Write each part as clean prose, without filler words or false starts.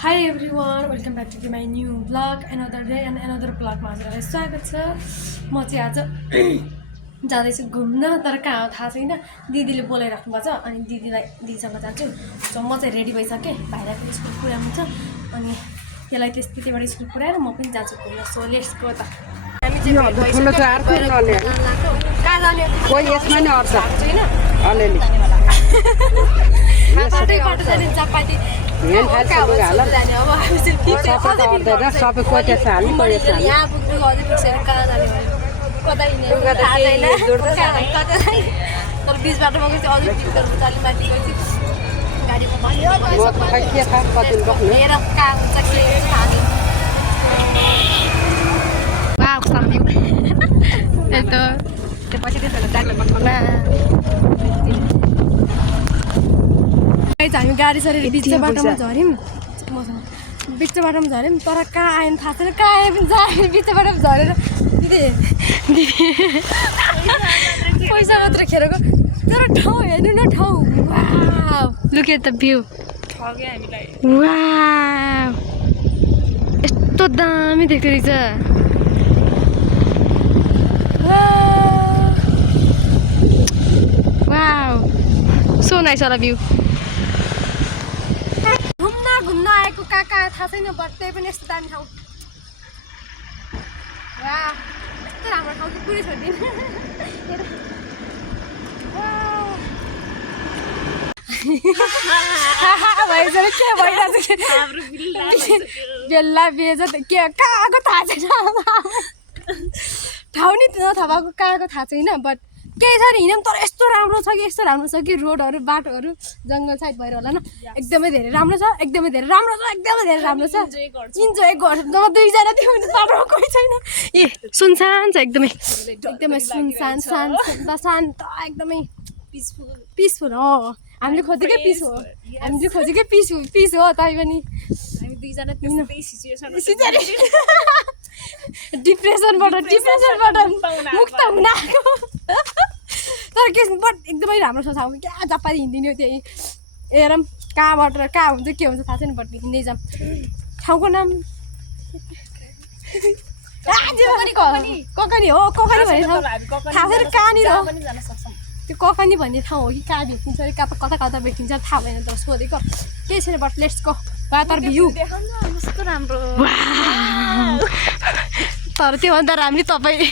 Hi everyone, welcome back to my new vlog. Another day and another vlog मा हजुरहरुलाई स्वागत छ। म चाहिँ आज जाँदैछु घुम्न, तर कहाँ हो थाहा छैन। दिदीले बोलाइराख्नु भएको छ अनि दिदीसँग जान्छु। सो म चाहिँ रेडी भइसके, भाइलाई पनि स्कुल पुर्याउनु छ अनि त्यसलाई त्यतिबाट स्कुल पुर्याएर म पनि जान्छु घुम्न। सो लेट्स गो त। हामी चाहिँ ठुलो छ अर्को नले। कहाँ जाने? कोही यसमा नै अट्छ हैन? अलिअलि। बाटो जाने चपाती यहाँ पुग्नु अझै कहाँ जाने कतै तर बिच बाटोमा गएपछि अझै पिक गर्नु चाली माथि गएपछि गाडीमा भन्यो हेर कहाँ हुन्छ के हामी गाडी सरेर बिच बाटोमा झऱ्यौँ बिच बाटोमा झऱ्यौँ तर कहाँ आयो थाहा छैन कहाँ आयो पनि जायो बिच बाटोमा झरेर दिदी पैसा मात्र खेरेको तर ठाउँ हेर्नु न ठाउँ लुक एट द भ्यू यस्तो दामी देख्दो रहेछ सो नाइस वाला भ्यू घुम्न आएको कहाँ थाहा छैन बट त्यही पनि यस्तो दामी ठाउँ यस्तो राम्रो ठाउँ कि पुरै छोडिदिनु के भइरहेछ बेल्ला बेज के कहाँ आएको थाहा छैन ठाउँ नि थाहा भएको कहाँ आएको थाहा छैन बट केही छ नि हिँड्यौँ तर यस्तो राम्रो छ कि रोडहरू बाटोहरू जङ्गल साइड भएर होला न एकदमै धेरै राम्रो छ एकदमै धेरै राम्रो छ इन्जोय गर्छ जब दुईजना थियो भने बाटोमा कोही छैन ए सुनसान छ एकदमै सुनसान शान्त एकदमै पिसफुल हो हामीले खोजेकै पिस हो पिस हो तै पनि हामी दुईजना डिप्रेसनबाट मुक्त हुन आएको तर के बट एकदमै राम्रो छ साउँ क्या जापानी हिँडिदिने त्यही हेरौँ कहाँबाट कहाँ हुन्छ के हुन्छ थाहा छैन बट हिँड्दै जाऊँ ठाउँको नाम ककनी हो ककनी भन्ने ठाउँ थाहा छैन कहाँनिर हो त्यो ककनी भन्ने ठाउँ हो कि कहाँ भेटिन्छ अरे कता भेटिन्छ थाहा भएन तर सोधेको केही छैन बट लेट्स गो तर भ्यू कस्तो राम्रो तर त्योभन्दा राम्रो तपाईँ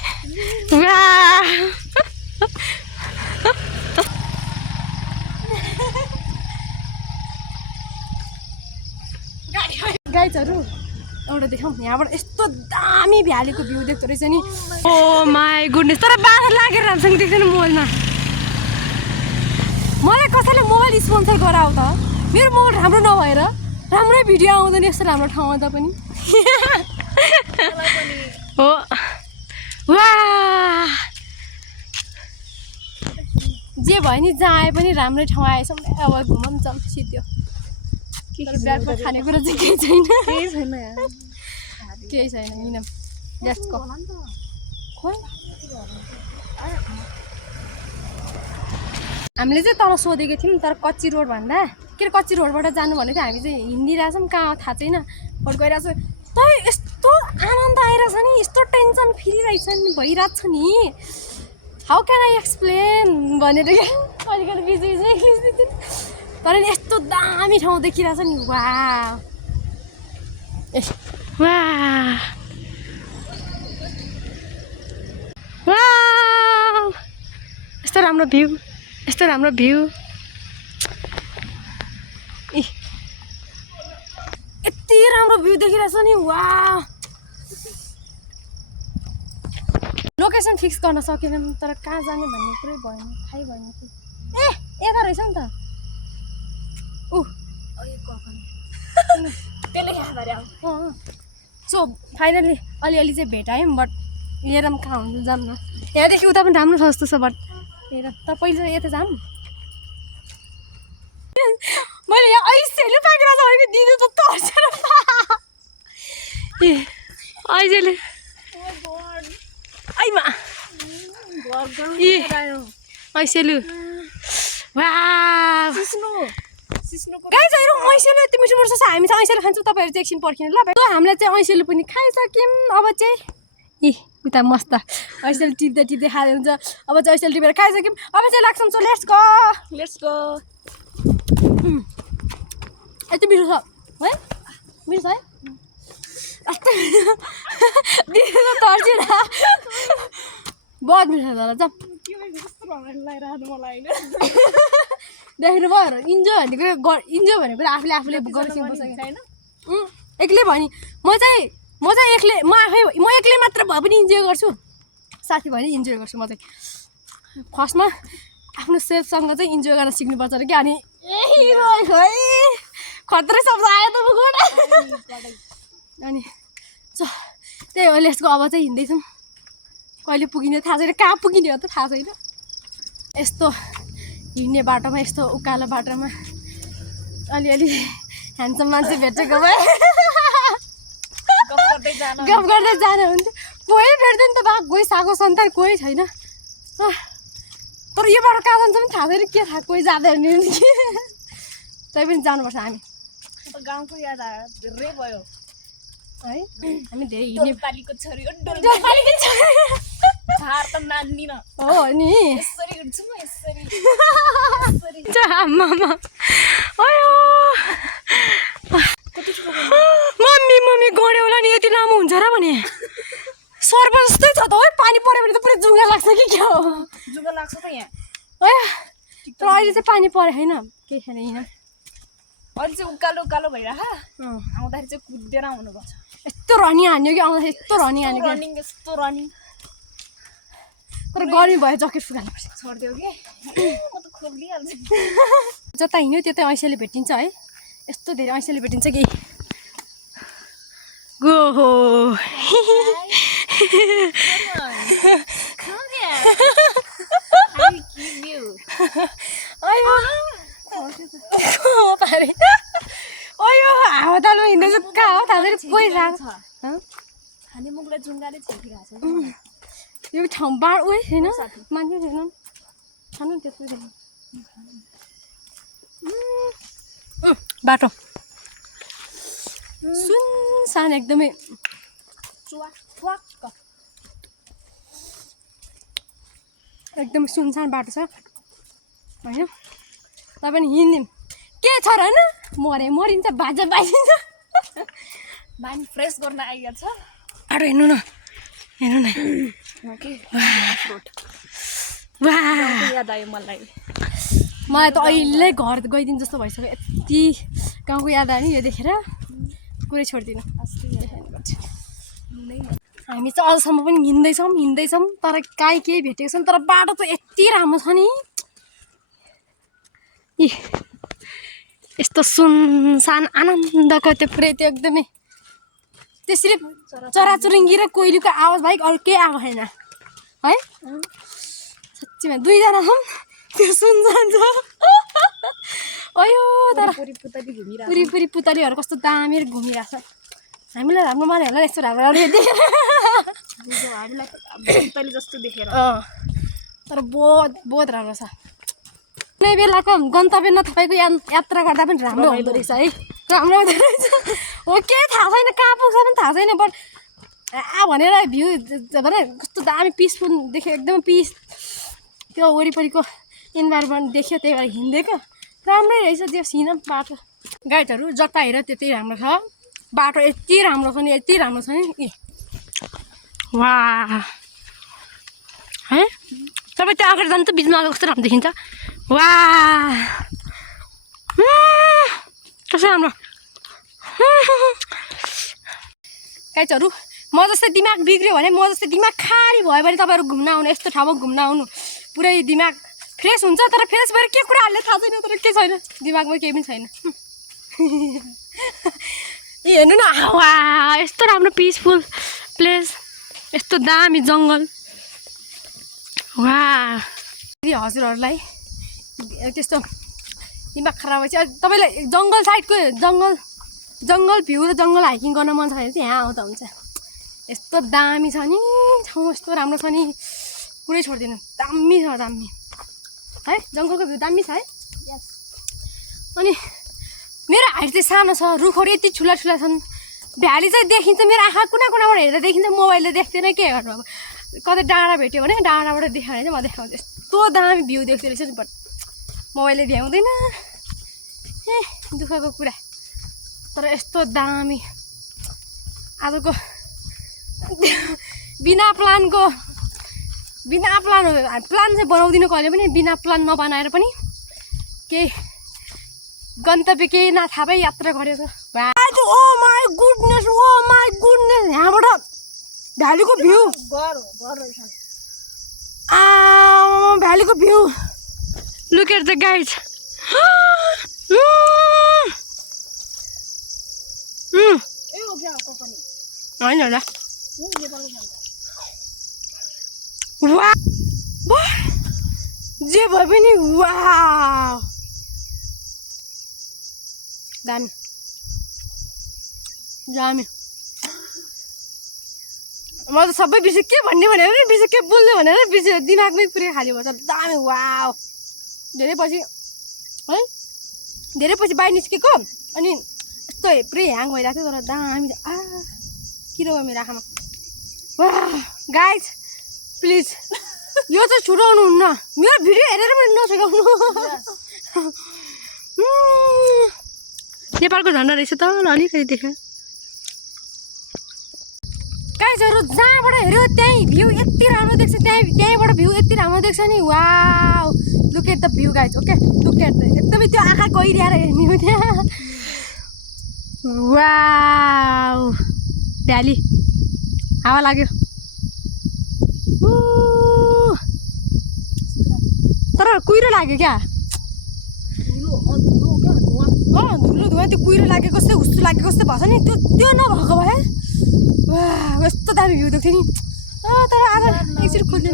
गाइजहरू एउटा देखाउँ यहाँबाट यस्तो दामी भ्यालीको भ्यू देख्दो रहेछ नि ओ माई गुडनेस तर बाह्र लागेर राम्रोसँग देख्दैन मोबाइलमा मलाई कसैले मोबाइल स्पोन्सर गराऊ त मेरो मोबाइल राम्रो नभएर राम्रै भिडियो आउँदैन यस्तो राम्रो ठाउँमा त पनि हो जे भयो नि जहाँ आए पनि राम्रै ठाउँ आएछौँ अब घुमौँ जाऊँ सिध्यो ब्यागमा खानेकुरा चाहिँ केही छैन हिँडौँ लेट्स गो हामीले चाहिँ तल सोधेको थियौँ तर कच्ची रोड भन्दा के अरे कच्ची रोडबाट जानु भनेको हामी चाहिँ हिँडिरहेछौँ कहाँ थाहा छैन बट गइरहेको छ तर यस्तो आनन्द आइरहेछ नि यस्तो टेन्सन फ्री रहेछ नि भइरहेको छ नि हाउ क्यान आई एक्सप्लेन भनेर क्या अलिकति बिचमा इङ्ग्लिस तर नि यस्तो दामी ठाउँ देखिरहेछ नि यस्तो राम्रो भ्यू यति राम्रो भ्यू देखिरहेछ नि लोकेसन फिक्स गर्न सकेनौँ तर कहाँ जाने भन्ने कुरै भएन थाहै भएन यता रहेछ नि त सो फाइनली अलिअलि चाहिँ भेटायौँ बट हेरौँ कहाँ हुन्छ जाऊँ न यहाँदेखि उता पनि राम्रो छ जस्तो छ बट हेर त पहिला यता जाऊँ मैले यहाँ ऐसेले पाकेर छ भने दिदी त तर्सेर ए ऐसेले आइमा ए ऐसेलु गाइस हेरौ ऐसेले यति मिठो मिठो छ हामी चाहिँ ऐसेले खान्छौँ तपाईहरु चाहिँ एकछिन पर्खिनु ल भाइ हामीलाई चाहिँ ऐसेले पनि खाइसक्यौं अब चाहिँ इ उता मस्त ऐसेले टिप्दै खाँदै हुन्छ अब चाहिँ ऐसेले टिपेर खाइसक्यौं अब चाहिँ लाग्छौँ सो लेट्स गो यति मिठो छ है मिठो छ है अस्ति दिदी त तर्सिन बहुत मिठो छ ल जाऊ देख्नु भयो इन्जोय भनेको आफूले गर्न सिक्नुपर्छ हैन एक्लै भनी म चाहिँ एक्लै म एक्लै मात्र भए पनि इन्जोय गर्छु साथी भएर इन्जोय गर्छु म चाहिँ फर्स्टमा आफ्नो सेल्फसँग चाहिँ इन्जोय गर्न सिक्नुपर्छ र क्या अनि खतरै शब्द आयो त मुखबाट अनि त्यही हो लेट्स गो अब चाहिँ हिँड्दैछौँ कहिले पुगिने थाहा छैन कहाँ पुगिने हो त थाहा छैन यस्तो हिँड्ने बाटोमा यस्तो उकालो बाटोमा अलिअलि ह्यान्डसम मान्छे भेटेको भए गफ गर्दै जानु हुन्थ्यो कोही भेट्दैन त बा कोही साको सन्तान कोही छैन तर यो बाटो कहाँ जान्छ पनि थाहा छैन के थाहा कोही जाँदैन नि तै पनि जानुपर्छ हामी गाउँको याद आयो धेरै भयो है हामी धेरै हिँड्ने पालीको छोरी थार त मान्दिन हो नि यसरी हिँड्छु म यसरी मामा अयो मम्मी गड्याउला नि यति लामो हुन्छ र भने सर्प जस्तै छ त है पानी पर्यो भने त पुरै जुङ्गा लाग्छ कि क्या हो जुङ्गा लाग्छ त यहाँ है तर अहिले चाहिँ पानी पऱ्यो होइन केही छैन यहाँ अहिले चाहिँ उकालो भइरह आउँदाखेरि चाहिँ कुदेर आउनुपर्छ यस्तो रनिङ हान्यो कि आउँदाखेरि यस्तो रनिङ हान्यो यस्तो रनिङ तर गर्मी भयो जकेट फुकाल्नुपर्छ छोडिदियो कि म त खोलिदिइहाल्छु जता हिँड्यो त्यतै ऐसेले भेटिन्छ है यस्तो धेरै ऐसेले भेटिन्छ कि गो हो हावातालमा हिँड्दैछु कहाँ हो थाहा छैन कोही खाने मुखलाई जुङ्गाले छेकिरहेको छ यो ठाउँ बाढ उयो छैन मान्छे छैन खानु त्यस्तो बाटो सुनसान एकदमै एकदमै सुनसान बाटो छ होइन तपाईँ पनि हिँड्यौँ के छ र होइन मरिन्छ बाजा बाजिन्छ बानी फ्रेस गर्न आइएको छ बाटो हेर्नु न याद आयो मलाई त अहिले घर गइदिनु जस्तो भइसक्यो यति गाउँको याद आयो नि यो देखेर कुरै छोडिदिनु हामी चाहिँ अझसम्म पनि हिँड्दैछौँ तर काहीँ केही भेटेको छौँ तर बाटो त यति राम्रो छ नि यस्तो सुनसान आनन्दको त्यो पुरै त्यो एकदमै त्यसरी चराचुरुङ्गी र कोइलीको आवाज बाहेक अरू केही आएको छैन है साँच्चीमा दुईजना छौँ त्यो सुनसान छ अयो तर पुरी पुतलीहरू कस्तो दामी घुमिरहेछ हामीलाई राम्रो माने होला यस्तो राम्रो देखेर पुतली जस्तो देखेर तर बहुत राम्रो छ कुनै बेलाको गन्तव्य नथापेको यात्रा गर्दा पनि राम्रो हुँदो रहेछ है राम्रो हुँदो रहेछ हो के थाहा छैन कहाँ पुग्छ पनि थाहा छैन बट भनेर भ्यू भने कस्तो दामी पिसफुल देख्यो एकदमै पिस त्यो वरिपरिको इन्भाइरोमेन्ट देख्यो त्यही भएर हिँडेको राम्रै रहेछ त्यो सिन बाटो गाइडहरू जता हेर त्यति राम्रो छ बाटो यति राम्रो छ नि वाह है तपाईँ त्यो अगाडि जानु त बिचमा कस्तो राम्रो देखिन्छ वाह कस्तो राम्रो गाइडहरू म जस्तै दिमाग बिग्रियो भने म जस्तै दिमाग खाली भयो भने तपाईँहरू घुम्न आउनु यस्तो ठाउँमा घुम्न आउनु पुरै दिमाग फ्रेस हुन्छ तर फ्रेस भएर के कुरा हाल्ने थाहा छैन तर के छैन दिमागमा केही पनि छैन हेर्नु न वा यस्तो राम्रो पिसफुल प्लेस यस्तो दामी जङ्गल वा हजुरहरूलाई त्यस्तो दिमाग खराब भएपछि तपाईँलाई जङ्गल साइडको जङ्गल भ्यू र जङ्गल हाइकिङ गर्न मन छ भने चाहिँ यहाँ आउँदा हुन्छ यस्तो दामी छ नि ठाउँ यस्तो राम्रो छ नि कुरै छोड्दिनु दामी छ दामी है जङ्गलको भ्यू दामी छ है अनि मेरो हाइट चाहिँ सानो छ रुखहरू यति ठुला ठुला छन् भ्याली चाहिँ देखिन्छ मेरो आँखा कुना कुनाबाट हेर्दा देखिन्छ मोबाइलले देख्दैन के गर्नु अब कतै डाँडा भेट्यो भने डाँडाबाट देखायो भने चाहिँ म देखाउँछु यस्तो दामी भ्यू देख्दो रहेछ नि बट मोबाइलले भ्याउँदैन ए दुःखको कुरा तर यस्तो दामी आजको बिना प्लान चाहिँ बनाउँदिनँ कहिले पनि बिना प्लान नबनाएर पनि केही गन्तव्य केही नथाहै यात्रा गरेको ओ माई गुडनेस यहाँबाट भ्यालीको भ्यू भ्यालीको view look at the guys होइन होला जे भए पनि वाउ दामी दामी म त सबै बिर्सेँ के भन्ने भनेर बिर्सेँ के बोल्ने भनेर बिर्सेँ दिमागमै पुरै खाली भन्छ दामी वाउ धेरै पछि है धेरै पछि बाहिर निस्केको अनि यस्तो पुरै ह्याङ भइरहेको थियो तर दामी किरो भयो मेरो आँखामा वाह गाइज प्लिज यो चाहिँ छुटाउनु हुन्न मेरो भिडियो हेरेर पनि नछुटाउनु नेपालको झन्डा रहेछ त अलिकति देखाएँ गाइजहरू जहाँबाट हेऱ्यो त्यहीँ भ्यू यति राम्रो देख्छ त्यहीँबाट भ्यू यति राम्रो देख्छ नि wow look at the view guys okay look at the एकदमै त्यो आँखा गइरहेर हेर्ने हो त्यहाँ वाउ भ्याली हावा लाग्यो तर कुहिरो लाग्यो क्या धुलो धुवा त्यो कुहिरो लागेको जस्तै हुस्सु लागेको जस्तै भएछ नि त्यो नभएको भए वाह यस्तो दामी भ्यू देख्थ्यो नि तर आज एकचोटि खोल्नु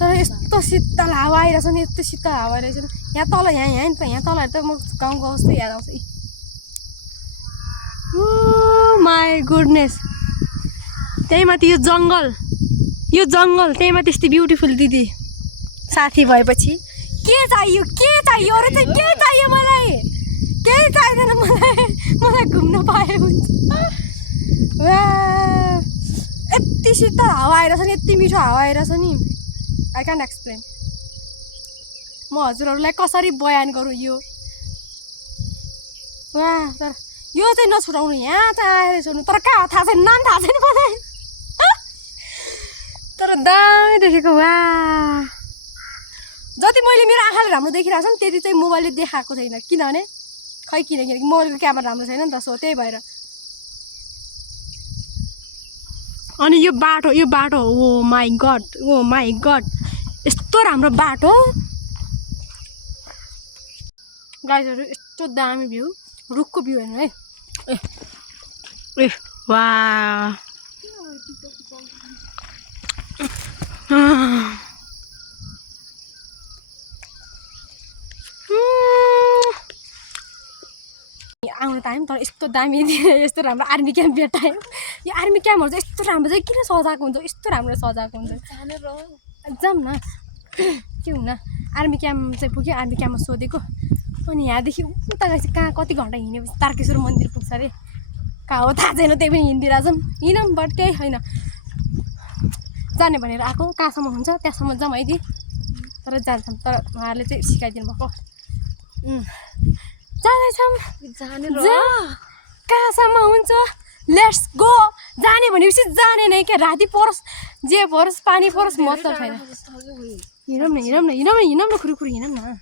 तर यस्तो शीतल हावा आइरहेछ नि यस्तो शीतल हावा आइरहेछ नि यहाँ तल यहाँ नि त यहाँ तलहरू त म गाउँको जस्तो याद आउँछ माई गुडनेस त्यही माथि यो जङ्गल त्यही माथि यस्तो ब्युटिफुल दिदी साथी भएपछि के चाहियो अरू चाहिँ के चाहियो मलाई केही चाहिँदैन मलाई घुम्न पाए हुन्छ यति शीतल हावा आइरहेछ नि यति मिठो हावा आइरहेछ नि आई क्यान्ट एक्सप्लेन म हजुरहरूलाई कसरी बयान गरौँ यो वाह तर यो चाहिँ नछुटाउनु यहाँ चाहिँ आएर छोड्नु तर कहाँ थाहा छैन नाम थाहा छैन मलाई तर दामी देखेको वाह जति मैले मेरो आँखाले राम्रो देखिरहेको छ नि त्यति चाहिँ मोबाइलले देखाएको छैन किनभने किनकि मोबाइलको क्यामेरा राम्रो छैन नि त सो त्यही भएर अनि यो बाटो ओ माई गड यस्तो राम्रो बाटो गाइजहरू यस्तो दामी भ्यू रुखको भ्यू हेर्नु है ए वाह आउनु त आयौँ तर यस्तो दामी यस्तो राम्रो आर्मी क्याम्प भेटायो यो आर्मी क्याम्पहरू चाहिँ यस्तो राम्रो चाहिँ किन सजाएको हुन्छ यस्तो राम्रो सजाएको हुन्छ जाऊँ न के हुन्न आर्मी क्याम्प चाहिँ पुग्यो आर्मी क्याम्पमा सोधेको अनि यहाँदेखि उता गएपछि कहाँ कति घन्टा हिँडेपछि तारकेश्वर मन्दिर पुग्छ अरे कहाँ हो थाहा छैन त्यही पनि हिँडिरहेछौँ हिँडौँ बट केही होइन जाने भनेर आएको कहाँसम्म हुन्छ त्यहाँसम्म जाऊँ है दि तर जान्छौँ तर उहाँहरूले चाहिँ सिकाइदिनु भएको जाँदैछौँ कहाँसम्म हुन्छ लेट्स गो जाने भनेपछि जाने नै क्या राति परोस् जे परोस् पानी परोस् मतलब छैन हिँडौँ न खुरुखुरु हिँडौँ न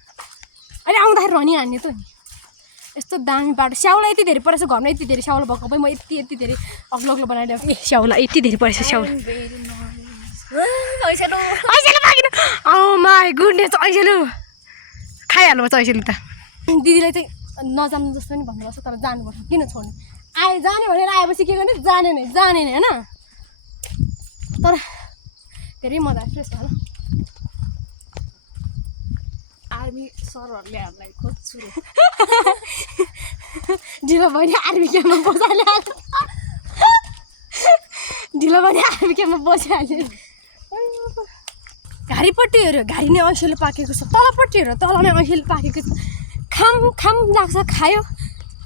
अहिले आउँदाखेरि रनिङ हान्ने त नि यस्तो दामी बाटो स्याउला यति धेरै परेछ घरमा यति धेरै स्याउला भएको भए म यति धेरै अग्लो बनाइदिएको ए स्याउला यति धेरै परेछ स्याउला ओ माई गुडनेस ऐसेलु खाइहाल्नु पर्छ ऐसेलु त दिदीलाई चाहिँ नजानु जस्तो नि भन्नुभएको छ तर जानुपर्छ किन छोड्ने जाने भनेर आएपछि के गर्ने जाने नै होइन तर धेरै मजा आयो फ्रेस भयो आर्मी सरहरूले हामीलाई खोज्छु ढिलो भयो नि आर्मी क्याम्पमा बसाल्यो ढिलो भयो नि आर्मी क्याम्पमा बसिहाल्यो घारीपट्टि हेऱ्यो घारी नै ऐँसेले पाकेको छ, तलपट्टि हेऱ्यो तल नै ऐँसेले पाकेको छ। खाम खाम लाग्छ, खायो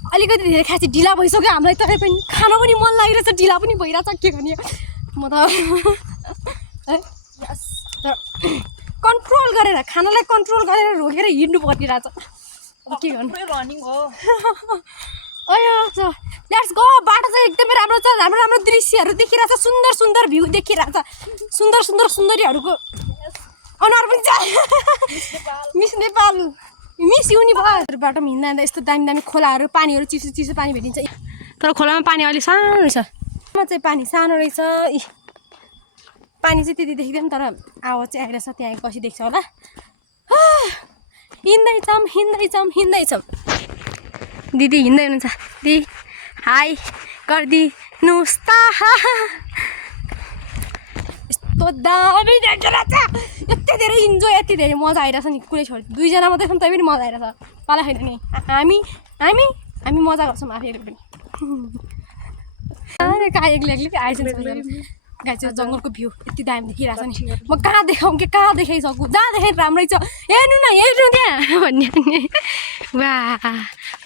अलिकति धेरै खाएपछि ढिला भइसक्यो हामीलाई, तरै पनि खान पनि मन लागिरहेछ, ढिला पनि भइरहेछ, के गर्ने म त है कन्ट्रोल गरेर खानालाई कन्ट्रोल गरेर रोकेर हिँड्नु परिरहेछ, के गर्नु रनिङ हो। Let's go. बाटो चाहिँ एकदमै राम्रो छ, राम्रो राम्रो दृश्यहरू देखिरहेछ, सुन्दर सुन्दर भ्यू देखिरहेछ, सुन्दर सुन्दर सुन्दरीहरूको अनुहार पनि छ। Miss Nepal, miss universe. बाटोमा हिँड्दा यस्तो दामी दामी खोलाहरू, पानीहरू, चिसो चिसो पानी भेटिन्छ, तर खोलामा पानी अलिक सानो रहेछ। चाहिँ पानी सानो रहेछ, पानी चाहिँ त्यति देखिँदैन, तर आवाज चाहिँ आइरहेछ, त्यहाँ कसी देख्छ होला। हिँड्दैछौँ हिँड्दैछौँ हिँड्दैछौँ। दिदी हिँड्दै हुनुहुन्छ, दिदी हाई गरिदिनुहोस् त। यस्तो दामी देखिरहेछ, यति धेरै इन्जोय, यति धेरै मजा आइरहेछ नि, कुरै छोड। दुईजना मात्रै छौँ तै पनि मजा आइरहेछ, पाला छैन नि। हामी हामी हामी मजा गर्छौँ आफैहरू पनि। कहाँ एक्लै एक्लै आइसक्छ गाई चाहिँ जङ्गलको भ्यू यति दामी देखिरहेछ नि, म कहाँ देखाउँ कि कहाँ देखाइसक्छु, जहाँ देखाइ राम्रै छ, हेर्नु न हेर्नु त्यहाँ भन्ने। वाह,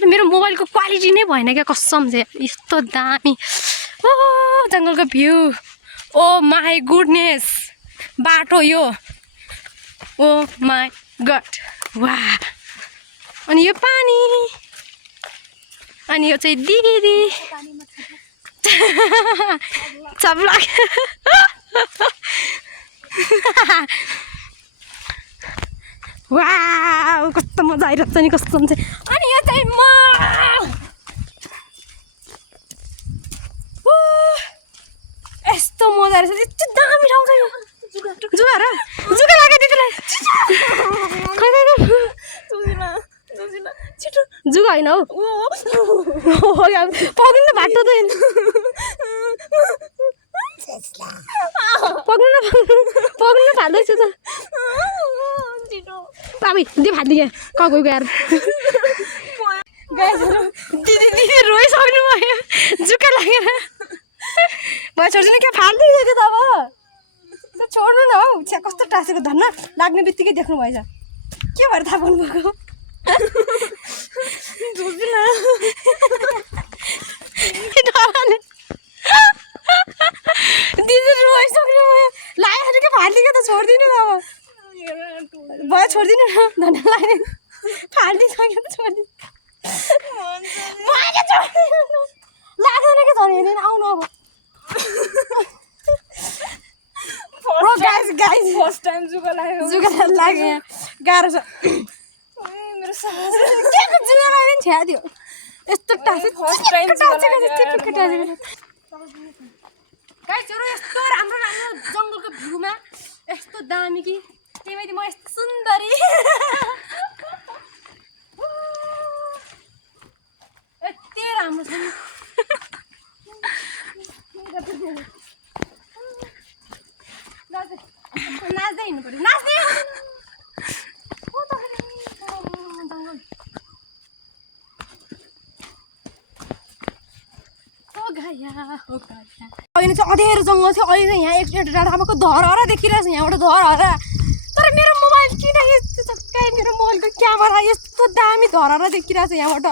मेरो मोबाइलको क्वालिटी नै भएन क्या कसम चाहिँ, यस्तो दामी ओ जङ्गलको भ्यू। ओ माई गुडनेस, बाटो यो, ओ माई गड। वाह, अनि यो पानी, अनि यो चाहिँ दिदी छब्लक। वाह, कस्तो मजा आइरहेछ नि कसम चाहिँ। अनि यो चाहिँ म यस्तो मजा आइरहेछ, यस्तो दामी ठाउँ छ यो। जुका र जुका लाग्यो दिदीलाई, जुका होइन हौ, पक्रिनु बाटो त पक्रिनु फाल्दैछु त पाबी दे फालिदिएँ कगो गएर। दिदी दिदी रोइसक्नु भयो, जुका लागेर भयो, छोड्दिनँ क्या फालिदिएको थियो त, अब छोड्नु न हौ। छ्या कस्तो टाँसेको, धन्न लाग्ने बित्तिकै देख्नु भएछ, के भएर थाहा पाउनुभएको। दिदी रोइसक्नु भयो, लाग्यो के फालिदिएको त, छोडिदिनु अब भयो, छोडिदिनु न, धन्न लाग्ने फालिदिइसक्यो त छोडिदिनु लाग्दैन कि झन् हेर्दैन, आउनु अब। फर्स्ट टाइम जुका लाग्यो, जुका लाग्यो, गाह्रो छ मेरो सास के जुका लाग्यो नि, छ्या दियो यस्तो टाँसेको गाइसहरु। यस्तो राम्रो राम्रो जङ्गलको भ्यूमा यस्तो दामी कि त्यही भएर म यस्तो सुन्दरी यति राम्रो छ नि। नाच्दै हिँड्नु पर्यो, नाच्दै अहिले चाहिँ अँधेरो जङ्गल थियो, अहिले चाहिँ यहाँ एक डाँडामाको धरहरा देखिरहेको छ, यहाँबाट धरहरा। तर मेरो मोबाइल किन यस्तो छ, कहीँ मेरो मोबाइलको क्यामेरा यस्तो दामी धरहरा देखिरहेको छ यहाँबाट,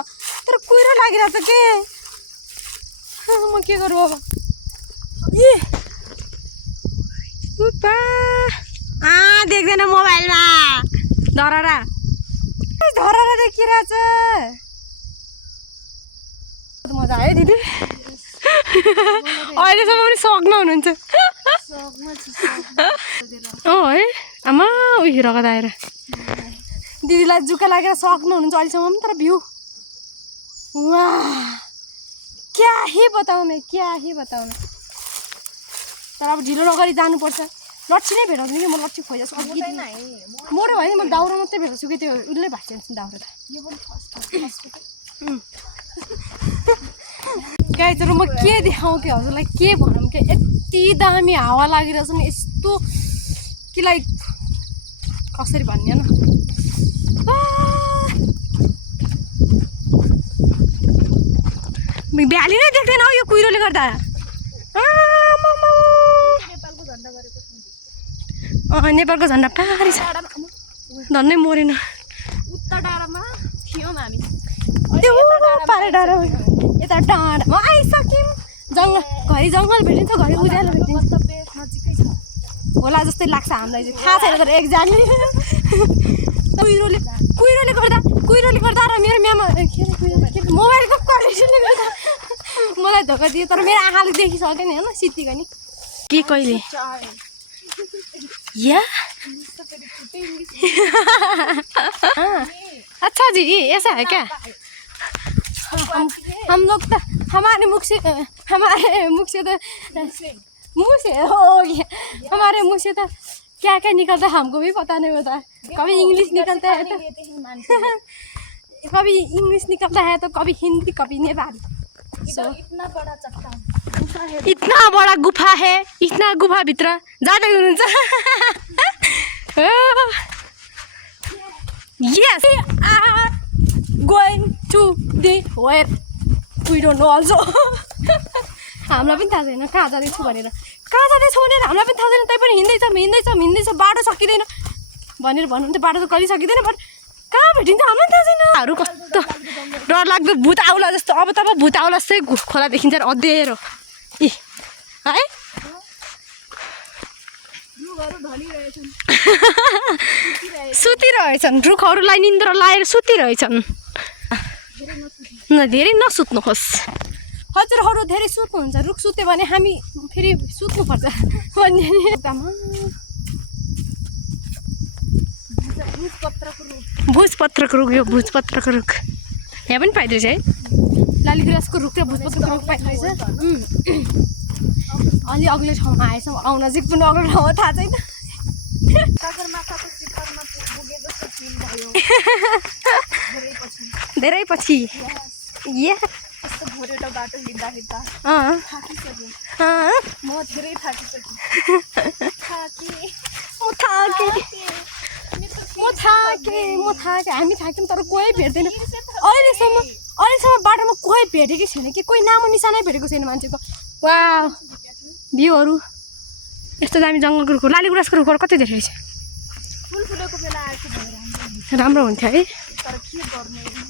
तर कुहिरो लागिरहेको छ के, म के गरौँ अब। ए देख्दैन मोबाइलमा धरहरा, धरहरा देखिरहेछ। मजा आयो दिदी, अहिलेसम्म पनि सक्नु हुनुहुन्छ है आमा, उयो रगत आएर दिदीलाई जुका लागेर सक्नु हुनुहुन्छ अहिलेसम्म पनि। तर भ्यू वाह, क्या ही बताऊ मैं, क्या ही बताऊ मैं। तर अब ढिलो नगरी जानुपर्छ, लट्ठी नै भेटाउँछु कि म, लट्ठी खोइजाछु मोडो भयो नि, म दाउरा मात्रै भेटाउँछु कि, त्यो उसले भाँच्छ दाउरा त। गाइस म के देखाउँ कि हजुरलाई, के भनौँ कि यति दामी हावा लागिरहेछ नि, यस्तो कि लाइक कसरी भन्ने न। भ्याली नै देख्दैन हौ यो कुहिरोले गर्दा। नेपालको झन्डा पारी छ धन्नै मरेन उत्तर डाँडामा थियौँ हामी त्यो पारे डाँडा यता डाँडामा आइसक्यौँ जङ्गल घरि जङ्गल भेटिन्छ घरि उज्यालो भेटिन्छ गन्तव्य नजिकै छ होला जस्तै लाग्छ हामीलाई चाहिँ थाहा छैन तर एक्ज्याक्टली कुहिरोले गर्दा र मेरो म्यामा मोबाइलको कनेक्सनले गर्दा मलाई धोका दियो तर मेरो आँखाले देखिसकेन होइन सिद्धिको नि के कहिले या अच्छा जी ऐसा है क्या हम लोग तो हमारे मुख से तो मुँह से हो गया हमारे मुँह से तो क्या क्या निकलता है हमको भी पता नहीं होता कभी इंग्लिश निकलता है तो कभी इंग्लिश निकलता है तो कभी हिंदी कभी नेपाली इतना बड़ा गुफा है इतना गुफा भित्र जाँदै हुनुहुन्छ Yes, we are going to the where we don't know also. हामीलाई पनि थाहा छैन कहाँ जाँदैछु भनेर हामीलाई पनि थाहा छैन तै पनि हिँड्दैछ बाटो सकिँदैन भनेर भन्नुहुन्थ्यो बाटो त कहिले सकिँदैन बट कहाँ भेटिन्छ हामीलाई थाहा छैन हरू कस्तो डरलाग्दो भूत आउला जस्तो अब तब भूत आउला जस्तै खोला देखिन्छ अँध्यारो इ है सुतिरहेछन् रुखहरूलाई निन्द्रा लाएर सुतिरहेछन् धेरै नसुत्नुहोस् हजुरहरू धेरै सुत्नुहुन्छ रुख सुत्यो भने हामी फेरि सुत्नुपर्छ भुजपत्रको रुख यो भुजपत्रको रुख यहाँ पनि पाइँदैछ है लालीगुराँसको रुख र भुजपत्रको रुख पाइँदैछ अलि अग्लो ठाउँमा आएछौँ आउन नजिक पनि अग्लो ठाउँ थाहा छैन धेरै पछि भोरेको बाटो हिँड्दा हिँड्दा म धेरै थाकिसकेँ हामी थाक्यौँ तर कोही भेट्दैन अहिलेसम्म बाटोमा कोही भेटेकै छैन कि कोही नामो निशानै भेटेको छैन मान्छेको वा भ्यूहरू यस्तो दामी जङ्गलको रुखहरू लालीगुराँसको रुखहरू कति धेरै छ फुल फुलेको बेला आएको भएर राम्रो हुन्थ्यो है तर के गर्नु